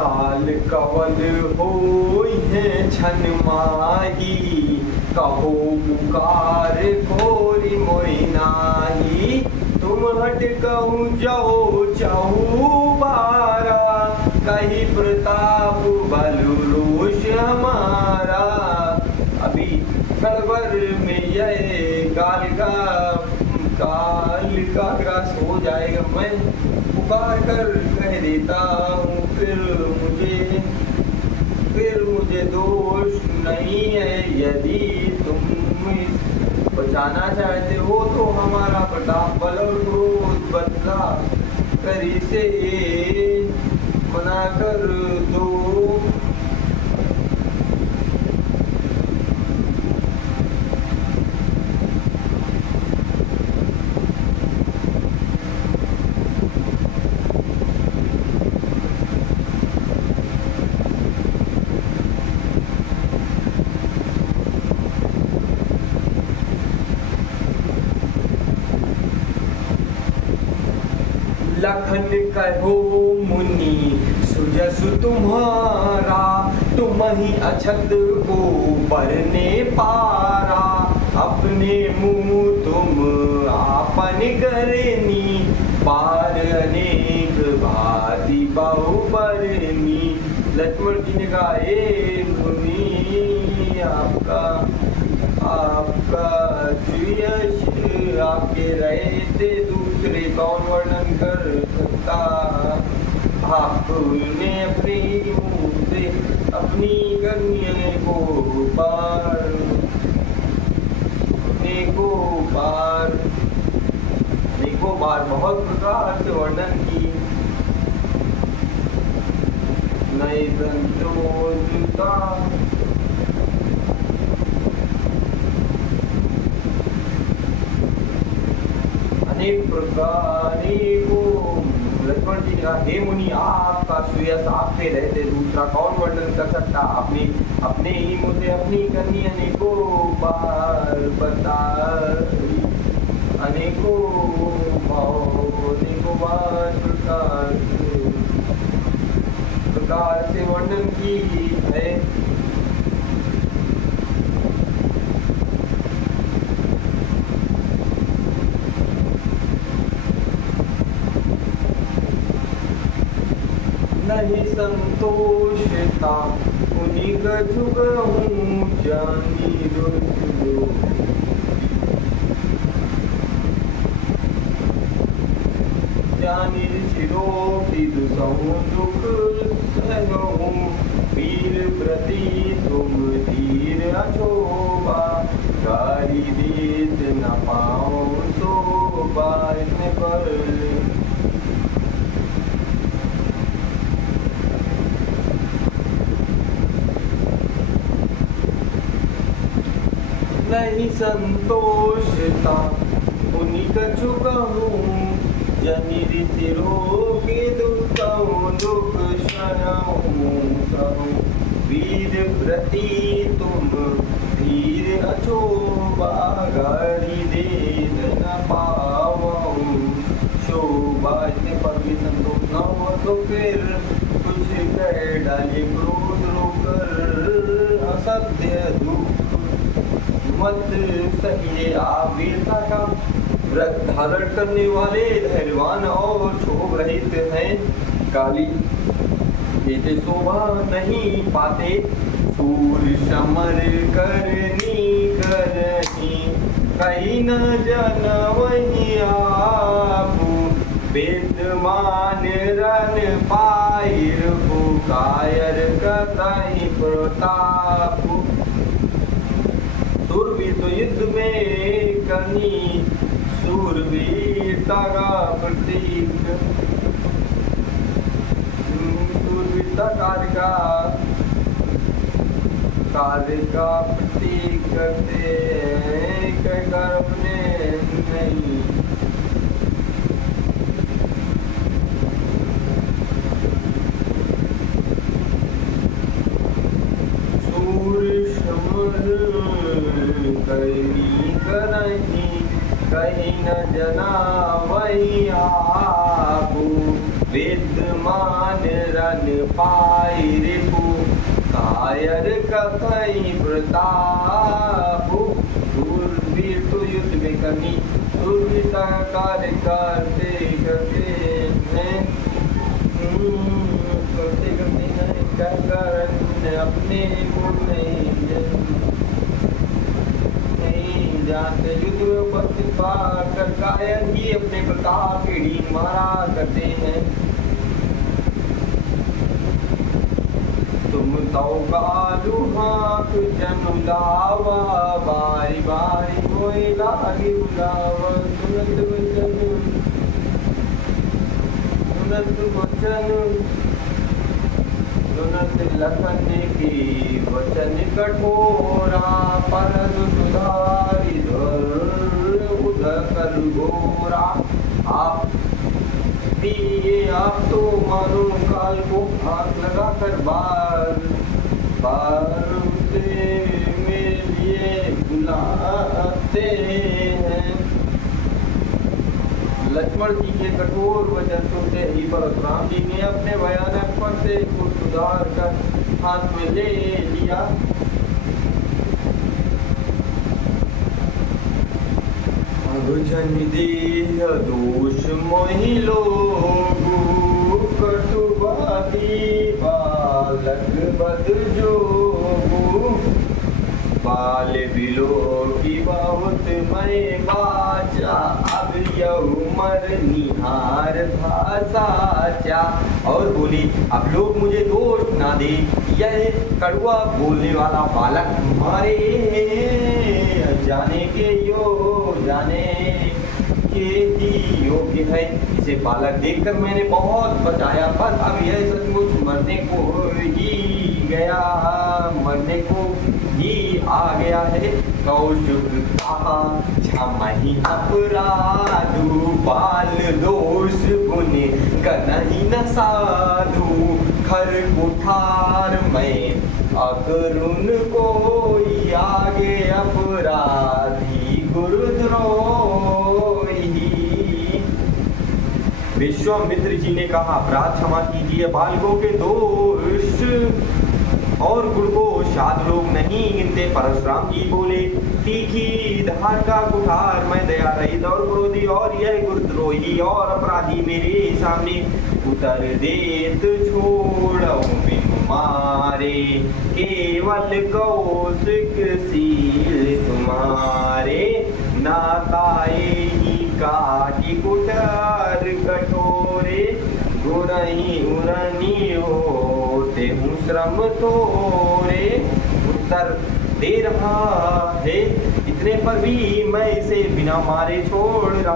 काल कवल होई है छन माही, कहो पुकार कोरी मोई नाही। तुम हट कहूँ जाओ चाहू बारा, कही प्रताप बलु रोष हमारा। अभी सरोवर में यह काल का ग्रास हो जाएगा, मैं पुकार कर कह देता हूँ। फिर मुझे दोष नहीं है, यदि तुम बचाना चाहते हो तो हमारा प्रताप बल और क्रोध बदला कर इसे मना कर दो। लखन कहो मुनि सुजसु तुम्हारा, तुम ही अछत को बरने पारा। अपने मुँह तुम आपन करनी, पार अनेक भांति बहुबरनी। लक्ष्मण जी ने कहा, हे मुनि आपका यश आपके रहते दूसरे कौन वर्णन कर सकता। आपने अपने मुँह से अपनी कन्या को बार बहुत प्रकार से वर्णन की। नए संतोषता अनेक प्रकार को। लक्ष्मण जी ने कहा, हे मुनि आपका सुयश आपके रहते दूसरा कौन वर्णन कर सकता। अपने ही मुझे अपनी कन्या ने को बार बताई, अनेकों बार प्रकार से वर्णन की है। नहीं संतोषता उन्हीं का झुकहूँ जानी रुझो। जानी चिरो विदुषहूँ दुख सहूँ, वीर प्रति तुम धीर अछोबा। गारी देत न पाओ शोभा। इसमें पर नहीं संतोषता उन्हीं का चुकहूँ, जनिर सिरोगे दुखहूँ दुख सहूँ। वीर प्रति तुम धीर अछोबा। गारी दे न पावहूँ शोभा। इससे पर भी संतोष न हो तो फिर कुछ कह डालिए क्रोध रोकर असत्य दुख मत सहिए। आप वीरता का व्रत धारण करने वाले धैर्यवान और क्षोभ रहित हैं। काली ये शोभा नहीं पाते, सूर समर करनी कहीं न जन वही आपू। वेदमान रन पायर हो कायर कतहि प्रताप। सूरवीर तो युद्ध में करनी सूरवीरता का प्रतीक। सूरवीरता कार्य का प्रतीक करते हैं, कहकर अपने नहीं। कहीं न जना वही आपू। विद्यमान रन पा जाय रिपु कायर कथई प्रताप शूरवीर तो युद्ध में करनी शूरवीरता कार्य करते करते हैं करते करते हैं क्या कारण अपने को नहीं जानते युद्ध में उपस्थित पाकर कायर ही अपने प्रताप के ढींग मारा करते हैं तुम तो कालू हाथ जनुलावा बारी बारी कोई लागे बुलावा सुनत वचन सुनत लखन की वचन कठोरा परद सुधारी उधर कर गोरा आप आप तो मानो काल को हाथ लगा कर बार बार उसे मेरे लिए बुलाते हैं लक्ष्मण जी के कठोर वचन सुनते ही परशुराम जी ने अपने भयानक पर से को सुधार कर हाथ में ले लिया जन देह दोष मोहि लोगु कटुवादी बालक बद जोगु बाल बिलो की बहुत मैं बाचा अब यौमर निहार था साचा और बोली अब लोग मुझे दोष ना दे यह कड़वा बोलने वाला बालक मारे जाने के ही योग्य है इसे बालक देखकर मैंने बहुत बचाया पर अब यह सचमुच मरने को ही आ गया है कौशुक कहा क्षमहि अपराधु बाल दोष गुने कनहि न साधु खर कुठार में अकरुण कोई आगे अपराधी गुरुद्रोही विश्वामित्र जी ने कहा अपराध क्षमा कीजिए बालकों के दोष और गुण को साध लोग नहीं गिनते परशुराम जी बोले तीखी धार का कुठार मैं दया रहित और क्रोधी और यह गुरुद्रोही और अपराधी मेरे सामने उतर देत छोड़ो बिन मारे केवल कौशिक सील तुम्हारे नाताए ही काटी कुठार कठोरे गुरही उरनी होते हूँ श्रम तोरे उत्तर दे रहा है इतने पर भी मैं इसे बिना मारे छोड़ रहा